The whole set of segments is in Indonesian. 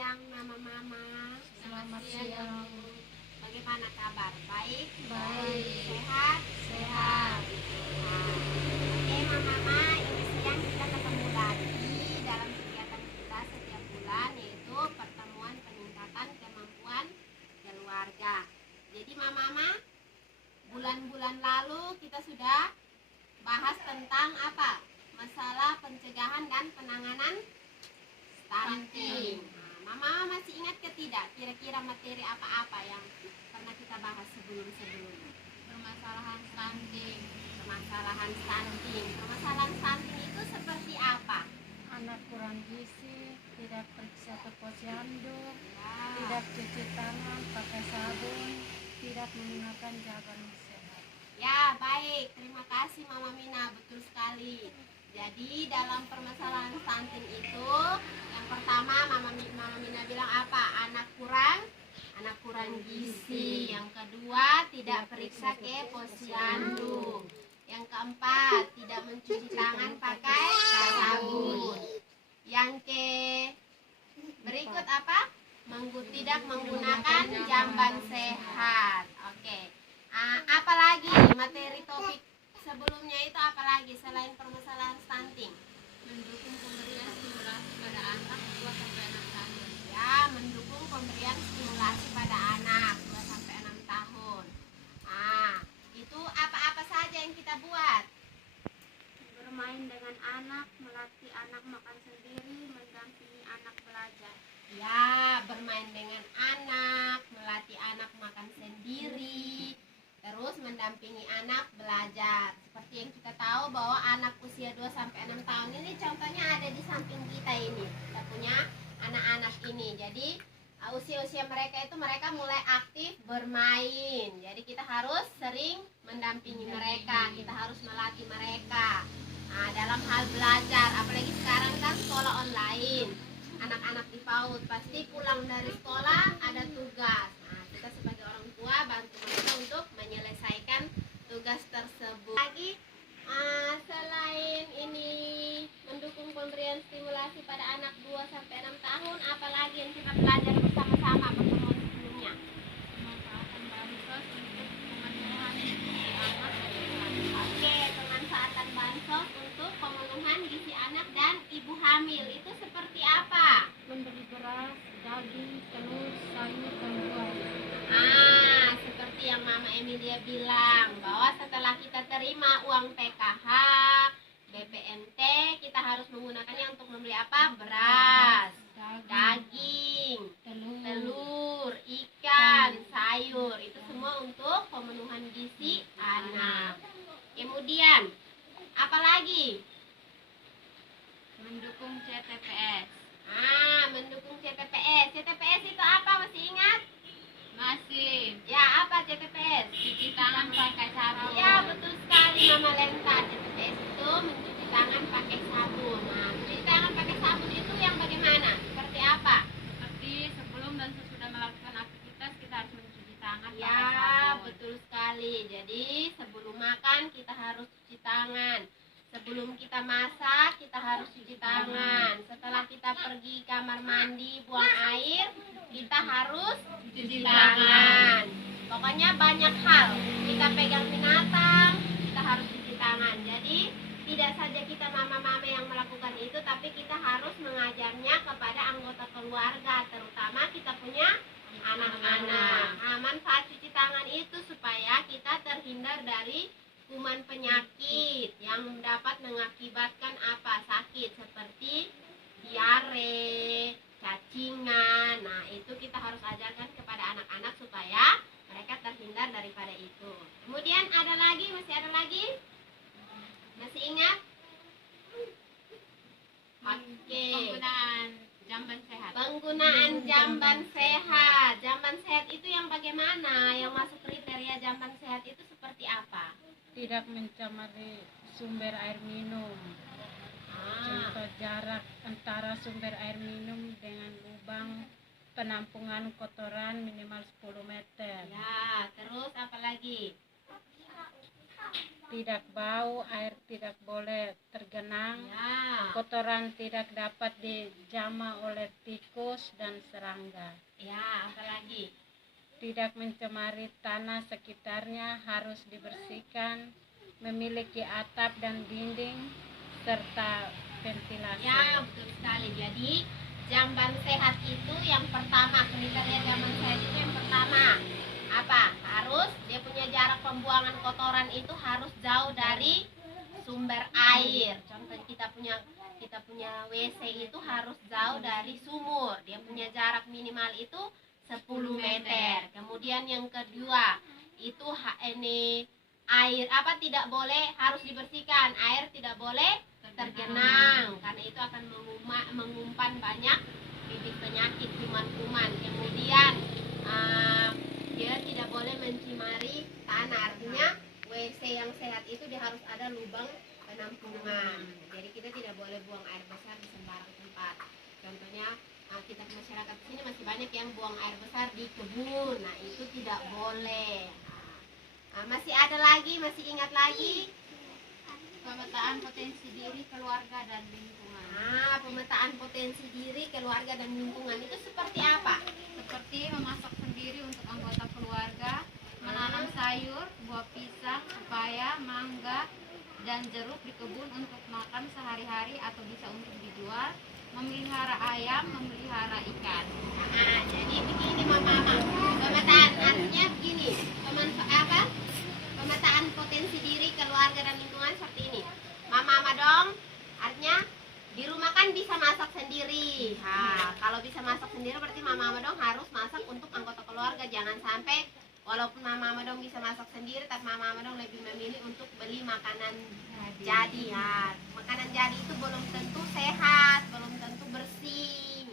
siang Mama. Selamat siang. Bagaimana kabar? Baik? Baik. Sehat? Sehat. Oke Mama, ini siang kita ketemu lagi dalam kegiatan kita setiap bulan, yaitu pertemuan peningkatan kemampuan keluarga. Jadi Mama, bulan-bulan lalu kita sudah bahas tentang apa? Masalah pencegahan dan penanganan stunting. Mama masih ingat ke tidak? Kira-kira materi apa-apa yang pernah kita bahas sebelum-sebelumnya? Permasalahan stunting. Permasalahan stunting itu seperti apa? Anak kurang gizi, tidak periksa ke posyandu, Ya. tidak cuci tangan pakai sabun, tidak menggunakan jawaban sehat. Ya, baik. Terima kasih Mama Mina, betul sekali. Jadi dalam permasalahan stunting itu, yang pertama Mama Mina bilang apa? Anak kurang gizi. Yang kedua, tidak periksa ke posyandu. Yang keempat, tidak mencuci tangan pakai sabun. Yang berikut apa? Tidak menggunakan jamban sehat. Oke. Apalagi materi topik sebelumnya itu apalagi selain permasalahan stunting? Mendukung pemberian stimulasi pada anak 2-6 tahun. Ya, mendukung pemberian stimulasi pada anak 2-6 tahun. Itu apa-apa saja yang kita buat? Bermain dengan anak, melatih anak makan sendiri, mendampingi anak belajar. Ya, bermain dengan anak, melatih anak makan sendiri, terus mendampingi anak belajar. Seperti yang kita tahu bahwa anak usia 2-6 tahun ini contohnya ada di samping kita ini. Kita punya anak-anak ini. Jadi usia-usia mereka itu mereka mulai aktif bermain. Jadi kita harus sering mendampingi mereka, kita harus melatih mereka. Dalam hal belajar, apalagi sekarang kan sekolah online. Anak-anak di PAUD pasti pulang dari sekolah ada tugas. Kita sebagai orang tua bantu mereka untuk menyelesaikan tugas tersebut. Lagi selain ini mendukung pemberian stimulasi pada anak 2-6 tahun, apalagi yang kita belajar bersama-sama pertemuan sebelumnya? Memanfaatkan bansos untuk pemenuhan gizi anak. Oke, pemanfaatan bansos untuk pemenuhan gizi anak dan ibu hamil itu seperti apa? Memberi beras, daging, telur, sayur, dan buah. Seperti yang Mama Emilia bilang bahwa setelah kita terima uang PKH, BPNT, kita harus menggunakannya untuk membeli apa? Beras, daging, telur, ikan, sayur. Itu semua untuk pemenuhan gizi anak. Kemudian, apalagi? Mendukung CTPS. Mendukung CTPS. CTPS itu apa? Masih ingat? Masih. Ya, apa CTPS? Cuci tangan pakai sabun. Ya, betul sekali Mama Lenta. CTPS itu mencuci tangan pakai sabun. Mencuci tangan pakai sabun itu yang bagaimana? Seperti apa? Seperti sebelum dan sesudah melakukan aktivitas kita harus mencuci tangan pakai Ya, sabun. betul sekali. Jadi, sebelum makan kita harus cuci tangan. Sebelum kita masak, kita harus cuci tangan. Setelah kita pergi kamar mandi, buang air, kita harus cuci tangan. Pokoknya banyak hal. Kita pegang binatang, kita harus cuci tangan. Jadi, tidak saja kita mama-mama yang melakukan itu, tapi kita harus mengajarnya kepada anggota keluarga, terutama kita punya anak-anak. Manfaat cuci tangan itu supaya kita terhindar dari kuman penyakit yang dapat mengakibatkan apa? Sakit seperti diare, cacingan. Itu kita harus ajarkan kepada anak-anak supaya mereka terhindar daripada itu. Kemudian ada lagi, masih ada lagi? Masih ingat? Oke. Penggunaan jamban sehat. Penggunaan jamban sehat. Jamban sehat itu yang bagaimana? Yang masuk kriteria jamban sehat itu seperti apa? Tidak mencemari sumber air minum. Contoh jarak antara sumber air minum dengan lubang penampungan kotoran minimal 10 meter. Ya, terus apa lagi? tidak bau, air tidak boleh tergenang, Ya. kotoran tidak dapat dijamah oleh tikus dan serangga. Ya, apalagi? Tidak mencemari tanah sekitarnya, harus dibersihkan, memiliki atap dan dinding, serta ventilasi. Ya, betul sekali. Jadi, jamban sehat itu yang pertama, kriteria jamban sehat itu yang pertama. Apa? Harus dia punya jarak pembuangan kotoran itu harus jauh dari sumber air. Contoh kita punya WC itu harus jauh dari sumur. Dia punya jarak minimal itu 10 meter. Kemudian yang kedua, itu ini air tidak boleh, harus dibersihkan. Air tidak boleh tergenang karena itu akan mengumpan banyak bibit penyakit kuman-kuman. Kemudian dia tidak boleh mencemari tanah, artinya WC yang sehat itu dia harus ada lubang penampungan. Jadi kita tidak boleh buang air besar di sembarang tempat. Contohnya kita masyarakat di sini masih banyak yang buang air besar di kebun. Nah, itu tidak boleh. Masih ada lagi, masih ingat lagi? Pemetaan potensi diri, keluarga, dan lingkungan. Pemetaan potensi diri, keluarga, dan lingkungan itu seperti apa? Seperti memasak sendiri untuk anggota keluarga, menanam sayur, buah pisang, pepaya, mangga, dan jeruk di kebun untuk makan sehari-hari atau bisa untuk dijual, memelihara ayam, memelihara ikan. Jadi begini mama, pemetaan artinya begini, pemetaan potensi diri, keluarga, dan lingkungan seperti ini. Mama dong, artinya di rumah kan bisa masak sendiri. Kalau bisa masak sendiri berarti mama dong harus masak untuk anggota keluarga. Jangan sampai walaupun mama dong bisa masak sendiri, tapi mama dong lebih memilih untuk beli makanan jadi. Makanan jadi itu belum tentu sehat, belum tentu bersih.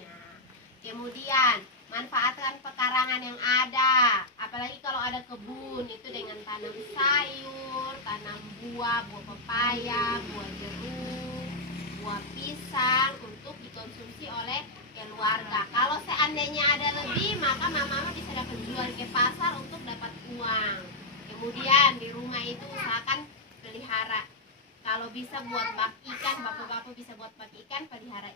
Kemudian manfaatkan pekarangan yang ada, apalagi kalau ada kebun itu dengan tanam sayur, tanam buah pepaya, buah jeruk, buah pisang untuk dikonsumsi oleh keluarga. Kalau seandainya ada lebih, maka mama bisa dapat jual ke pasar untuk dapat uang. Kemudian di rumah itu usahakan pelihara. Kalau bisa buat bak ikan, bapak-bapak bisa buat bak ikan, pelihara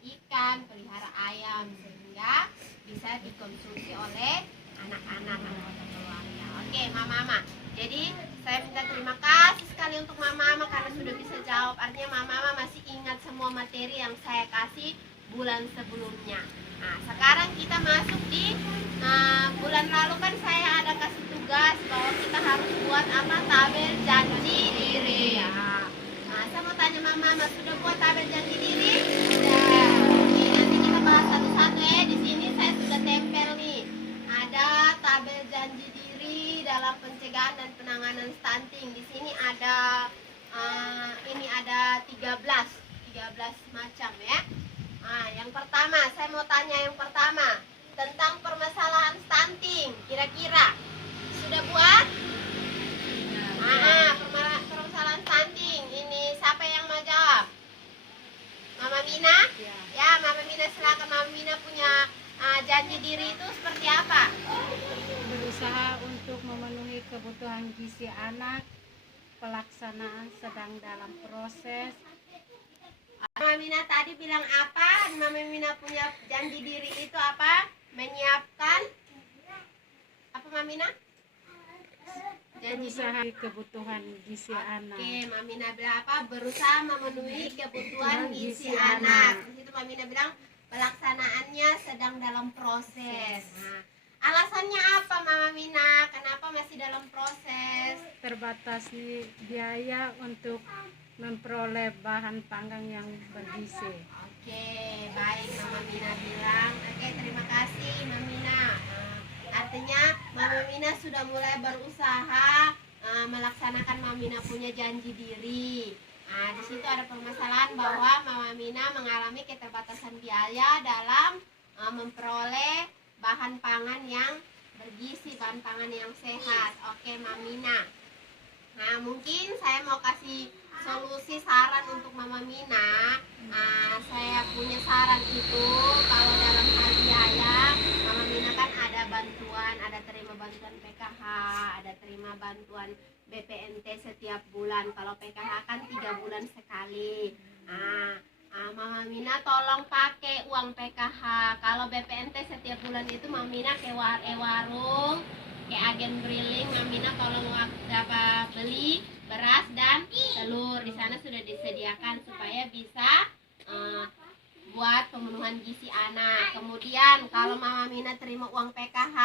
ayam sehingga bisa dikonsumsi oleh anak-anak anggota keluarga. Oke, mama. Jadi saya minta terima kasih sekali untuk mama karena sudah bisa jawab. Artinya mama masih ingat semua materi yang saya kasih bulan sebelumnya. Nah, sekarang kita masuk di bulan lalu kan saya ada kasih tugas bahwa kita harus buat tabel janji diri. Saya mau tanya mama, sudah buat tabel janji diri? Sudah. Oke, nanti kita bahas satu-satu ya. Di sini saya sudah tempel nih. Ada tabel janji diri dalam pencegahan dan penanganan stunting. Di sini ada ini ada 13 macam ya. Yang pertama, saya mau tanya yang pertama tentang permasalahan stunting. Kira-kira sudah buat? Permasalahan stunting. Ini siapa yang mau jawab? Mama Mina? Ya, Mama Mina silakan. Mama Mina punya janji diri itu seperti apa? Berusaha untuk memenuhi kebutuhan gizi anak, pelaksanaan sedang dalam proses. Mama Mina tadi bilang apa? Mama Mina punya janji diri itu apa? Menyiapkan apa Mama Mina? Berusaha kebutuhan gizi anak. Oke, Mama Mina bilang apa? Berusaha memenuhi kebutuhan gizi anak. Di situ Mama Mina bilang pelaksanaannya sedang dalam proses. Alasannya apa Mama Mina? Kenapa masih dalam proses? Terbatasi biaya untuk memperoleh bahan pangan yang bergizi. Oke, baik Mama Mina bilang. Oke, terima kasih Mama Mina. Artinya Mama Mina sudah mulai berusaha melaksanakan Mama Mina punya janji diri. Di situ ada permasalahan bahwa Mama Mina mengalami keterbatasan biaya dalam memperoleh bahan pangan yang bergizi, bahan pangan yang sehat. Oke, Mama Mina. Mungkin saya mau kasih solusi saran untuk Mama Mina. Saya punya saran itu kalau dalam hal biaya, Mama Mina kan ada bantuan, ada terima bantuan PKH, ada terima bantuan BPNT setiap bulan. Kalau PKH kan 3 bulan sekali. Mama Mina tolong pakai uang PKH. Kalau BPNT setiap bulan itu Mama Mina ke warung, ke agen briling. Mama Mina tolong beli beras dan telur. Di sana sudah disediakan supaya bisa buat pemenuhan gizi anak. Kemudian kalau Mama Mina terima uang PKH,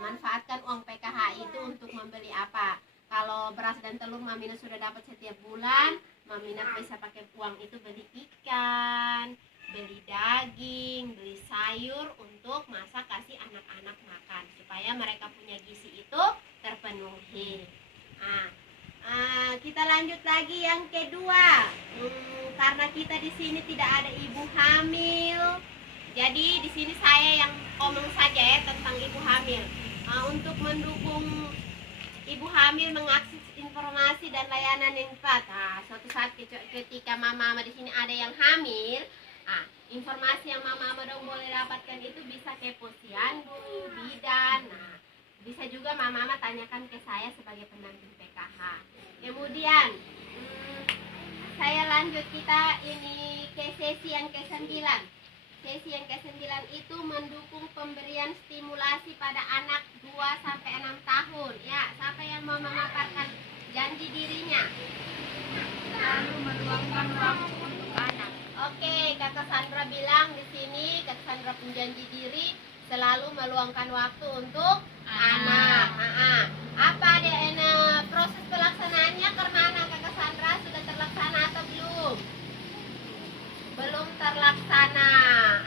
manfaatkan uang PKH itu untuk membeli apa? Kalau beras dan telur Mama Mina sudah dapat setiap bulan, Mama Mina bisa pakai uang itu beli ikan, beli daging, beli sayur untuk masak kasih anak-anak makan supaya mereka punya gizi itu terpenuhi. Kita lanjut lagi yang kedua. Karena kita di sini tidak ada ibu hamil, jadi di sini saya yang ngomong saja ya tentang ibu hamil. Untuk mendukung ibu hamil mengakses informasi dan layanan yang tepat. Suatu saat ketika mama di sini ada yang hamil, informasi yang mama dong boleh dapatkan itu bisa ke posyandu, bidan. Bisa juga mama tanyakan ke saya sebagai pendamping PKH. Kemudian saya lanjut, kita ini ke sesi yang ke-9. Sesi yang ke-9 itu mendukung pemberian stimulasi pada anak 2-6 tahun. Ya, siapa yang mau memaparkan janji dirinya? Lalu meluangkan waktu untuk anak. Oke, Kakak Sandra bilang di sini, Kakak Sandra pun janji diri selalu meluangkan waktu untuk anak. Apa proses pelaksanaannya kemana Kakak Sandra? Sudah terlaksana atau belum? Belum terlaksana.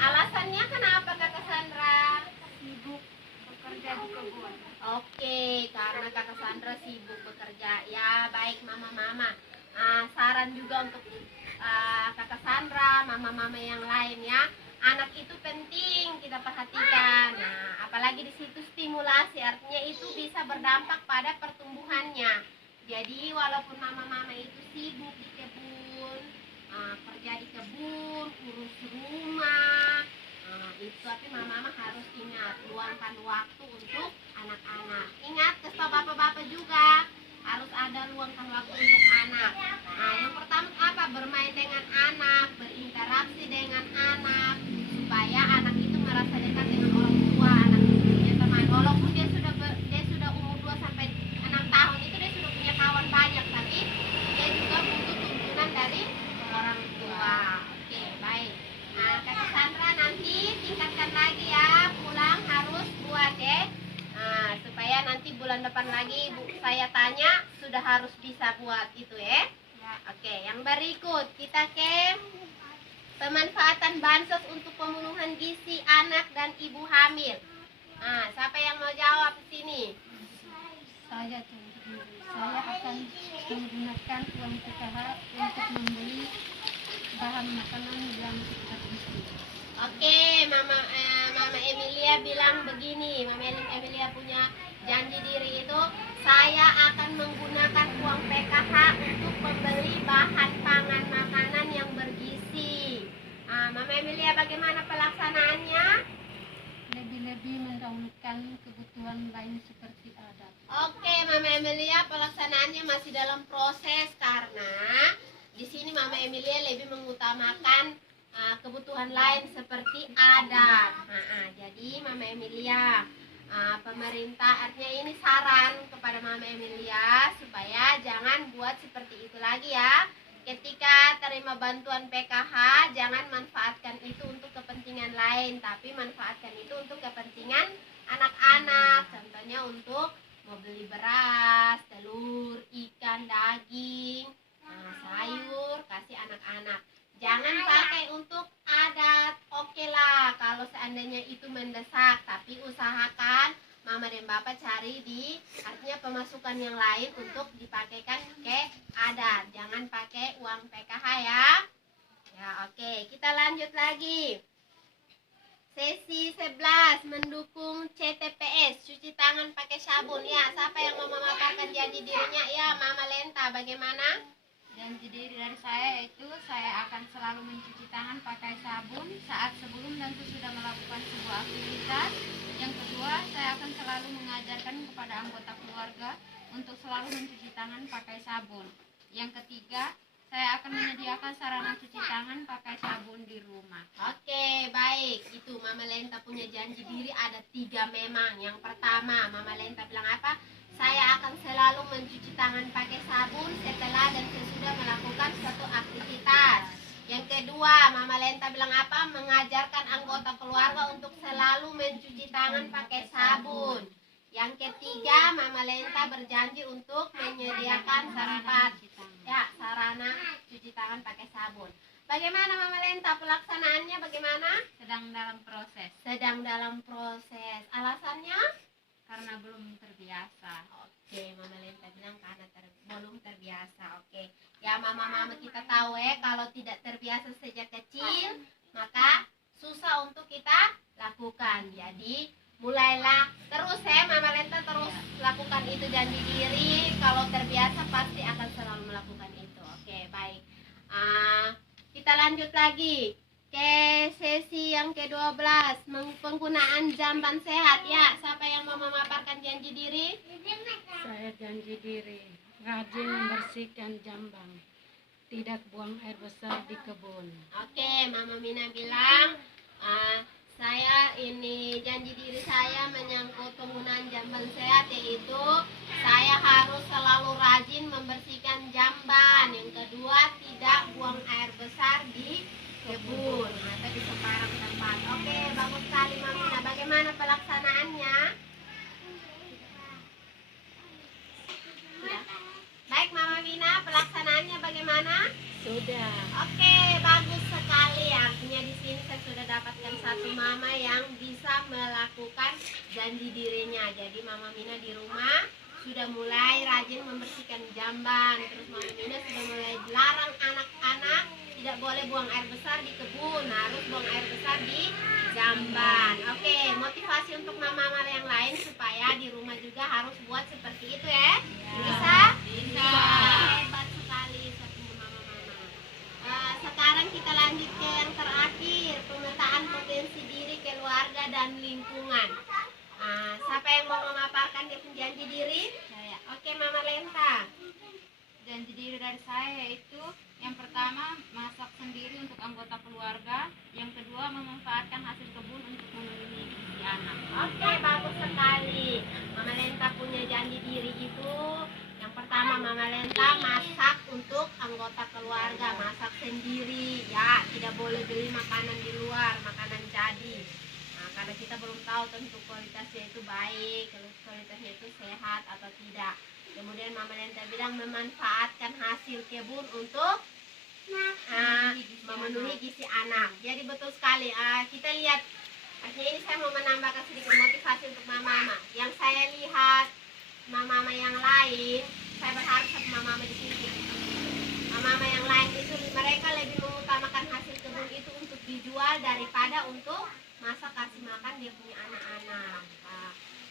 Alasannya kenapa Kakak Sandra? Sibuk bekerja di kebun. Oke, karena Kakak Sandra sibuk bekerja. Ya, baik mama-mama. Saran juga untuk Kakak Sandra, mama-mama yang lain ya. Anak itu penting kita perhatikan. Apalagi di situ stimulasi, artinya itu bisa berdampak pada pertumbuhannya. Jadi walaupun mama-mama itu sibuk di kebun, kerja di kebun, urus rumah, itu tapi mama harus ingat luangkan waktu untuk anak-anak. Ingat ke bapak-bapak juga harus ada luangkan waktu untuk anak. Yang pertama apa? Bermain dengan anak, berinteraksi dengan anak, supaya anak itu merasa dekat dengan orang tua. Anak itu punya teman, walaupun dia sudah umur 2-6 tahun itu dia sudah punya kawan banyak, tapi dia juga butuh tuntunan dari orang tua. Oke, baik. Kakak Sandra nanti tingkatkan lagi ya, pulang harus buat ya. Supaya nanti bulan depan lagi saya tanya sudah harus bisa buat itu ya. Oke, yang berikut kita ke pemanfaatan bansos untuk pemenuhan gizi anak dan ibu hamil. Siapa yang mau jawab di sini? Saya akan menggunakan uang PKH untuk membeli bahan makanan yang kita isi. Oke, Mama Emilia bilang begini. Mama Emilia punya janji diri itu, saya akan menggunakan uang PKH untuk membeli bahan pangan makanan yang bergizi. Mama Emilia, bagaimana pelaksanaannya? Lebih-lebih mendahulukan kebutuhan lain seperti adat. Oke, Mama Emilia, pelaksanaannya masih dalam proses karena di sini Mama Emilia lebih mengutamakan kebutuhan lain seperti adat. Jadi Mama Emilia, pemerintah artinya ini saran kepada Mama Emilia supaya jangan buat seperti itu lagi ya. Ketika terima bantuan PKH, jangan manfaatkan itu untuk kepentingan lain, tapi manfaatkan itu untuk kepentingan anak-anak. Contohnya untuk mau beli beras, telur, ikan, daging, sayur, kasih anak-anak. Jangan pakai untuk adat. Oke lah kalau seandainya itu mendesak, tapi usahakan Mama dan Bapak cari artinya pemasukan yang lain untuk dipakaikan ke adat. Jangan pakai uang PKH ya. Ya, oke, kita lanjut lagi. Sesi 11 mendukung CTPS, cuci tangan pakai sabun. Ya, siapa yang mau memaparkan janji dirinya? Ya, Mama Lenta, bagaimana? Janji diri dari saya yaitu saya akan selalu mencuci tangan pakai sabun saat sebelum dan sesudah melakukan sebuah aktivitas. Yang kedua, saya akan selalu mengajarkan kepada anggota keluarga untuk selalu mencuci tangan pakai sabun. Yang ketiga, saya akan menyediakan sarana cuci tangan pakai sabun di rumah. Oke, baik. Itu Mama Lenta punya janji diri ada 3 memang. Yang pertama, Mama Lenta bilang apa? Saya akan selalu mencuci tangan pakai sabun setelah dan sesudah melakukan suatu aktivitas. Yang kedua, Mama Lenta bilang apa? Mengajarkan anggota keluarga untuk selalu mencuci tangan pakai sabun. Yang ketiga, Mama Lenta berjanji untuk menyediakan sarana cuci tangan pakai sabun. Bagaimana Mama Lenta pelaksanaannya? Bagaimana? Sedang dalam proses Sedang dalam proses. Alasannya? karena belum terbiasa. Oke, Mama Lenta bilang karena belum terbiasa. Oke, ya mama-mama kita tahu kalau tidak terbiasa sejak kecil, maka susah untuk kita lakukan. Jadi mulailah terus Mama Lenta terus lakukan itu janji diri. Kalau terbiasa pasti akan selalu melakukan itu. Oke, baik. Kita lanjut lagi ke sesi yang ke-12, penggunaan jamban sehat. Ya, siapa yang mau memaparkan janji diri? Saya janji diri rajin membersihkan jamban, tidak buang air besar di kebun. Oke, Mama Mina bilang saya ini janji diri saya menyangkut penggunaan jamban sehat, yaitu saya harus selalu rajin membersihkan jamban. Yang kedua, tidak buang air besar di kebun atau di sembarang tempat. Oke, bagus sekali Mama Mina. Bagaimana pelaksanaannya? Ya. Baik Mama Mina, pelaksanaannya bagaimana? Sudah. Oke, bagus sekali. Artinya di sini saya sudah dapatkan satu mama yang bisa melakukan janji dirinya. Jadi Mama Mina di rumah sudah mulai rajin membersihkan jamban. Terus Mama Mina sudah mulai larang anak-anak tidak boleh buang air besar di kebun, harus buang air besar di jamban. Oke, motivasi untuk mama-mama yang lain supaya di rumah juga harus buat seperti itu ya. Bisa? Bisa. Hebat sekali satu mama-mama. Sekarang kita lanjut ke yang terakhir, pemetaan potensi diri, keluarga dan lingkungan. Siapa yang mau memaparkan dia punya janji diri? Saya. Oke, Mama Lenta. Janji diri dari saya yaitu yang pertama, masak sendiri untuk anggota keluarga. Yang kedua, memanfaatkan hasil kebun untuk memenuhi gizi anak. Oke, bagus sekali. Mama Lenta punya janji diri itu. Yang pertama, Mama Lenta masak untuk anggota keluarga, masak sendiri. Ya, tidak boleh beli makanan di luar, makanan jadi. Karena kita belum tahu tentu kualitasnya itu baik, kualitasnya itu sehat atau tidak. Kemudian Mama Lenta bilang memanfaatkan hasil kebun untuk memenuhi gizi anak. Jadi betul sekali. Kita lihat. Artinya ini saya mau menambahkan sedikit motivasi untuk mama-mama. Yang saya lihat mama-mama yang lain, saya berharap satu mama-mama di sini. Mama-mama yang lain itu mereka lebih mengutamakan hasil kebun itu untuk dijual daripada untuk masak kasih makan dia punya anak-anak.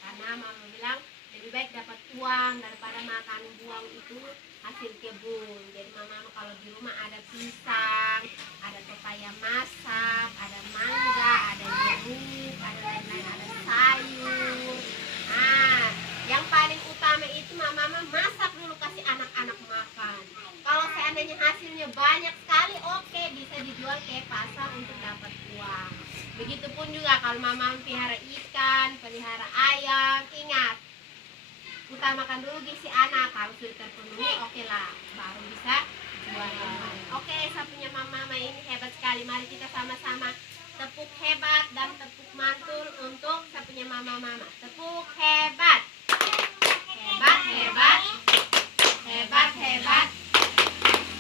Karena mama bilang lebih baik dapat uang daripada makan buang itu hasil kebun. Jadi mama kalau di rumah ada pisang, ada pepaya masak, ada mangga, ada jeruk, ada lain-lain, ada sayur. Yang paling utama itu mama masak dulu kasih anak-anak makan. Kalau seandainya hasilnya banyak sekali, oke, bisa dijual ke pasar untuk dapat uang. Begitupun juga kalau mama pelihara ikan, pelihara ayam, ingat utamakan dulu gizi anak. Kalau sudah terpenuhi, oke lah, baru bisa jual yang lain. Oke, saya punya mama ini hebat sekali. Mari kita sama-sama tepuk hebat dan tepuk mantul untuk saya punya mama-mama. Tepuk hebat, hebat, hebat, hebat, hebat,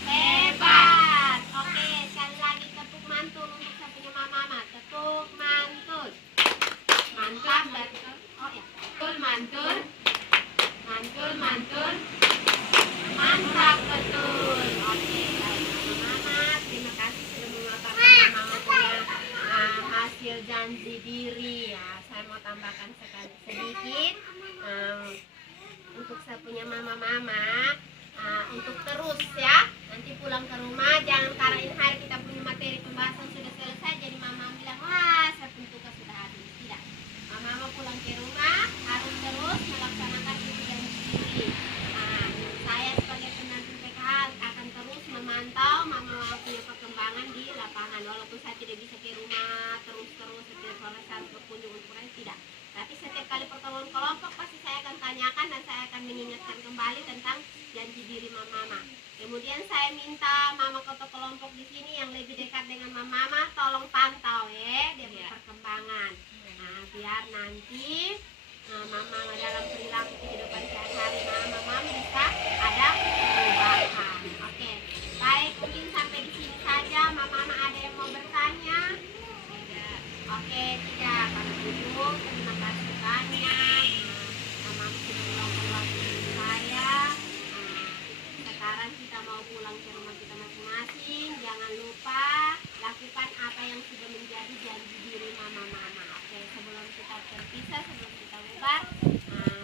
hebat. Oke, sekali lagi tepuk mantul untuk saya punya mama-mama. Tepuk mantul, mantap betul. Oh ya, mantul, mantul. Mantul, mantul, mantap betul. Oke, baik mama-mama, terima kasih sudah memaparkan mama punya hasil janji diri. Ya, saya mau tambahkan sedikit untuk saya punya mama-mama untuk terus ya. pulang ke rumah, jangan karena ini hari kita punya materi pembahasan sudah selesai, jadi mama bilang, wah serpun tugas sudah habis. Tidak. Mama pulang ke rumah harus terus melaksanakan itu janji diri. Nah, saya sebagai pendamping PKH akan terus memantau mama punya perkembangan di lapangan. Walaupun saya tidak bisa ke rumah terus-terus setiap sore saya berkunjung untuk tidak. Tapi setiap kali pertemuan kelompok pasti saya akan tanyakan dan saya akan mengingatkan kembali tentang janji diri mama. Kemudian saya minta mama ketua kelompok di sini yang lebih dekat dengan mama tolong pantau ya dia perkembangan. Nah, biar nanti mama dalam perilaku kehidupan sehari-hari mama bisa ada perubahan. Oke, baik mungkin sampai di sini saja. Mama ada yang mau bertanya? Tidak. Oke, tidak. Kalau begitu terima kasih banyak. Mama sudah meluangkan waktu saya. Sekarang kita mau pulang ke rumah kita masing-masing. Jangan lupa lakukan apa yang sudah menjadi janji diri mama-mama. Oke, sebelum kita terpisah, sebelum kita bubar,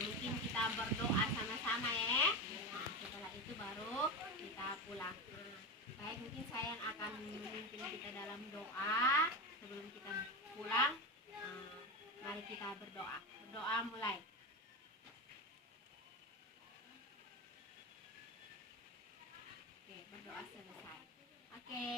mungkin kita berdoa sama-sama ya. Nah, setelah itu baru kita pulang. Baik, mungkin saya yang akan memimpin kita dalam doa sebelum kita pulang. Mari kita berdoa. Berdoa mulai. Oke, berdoa selesai. Oke.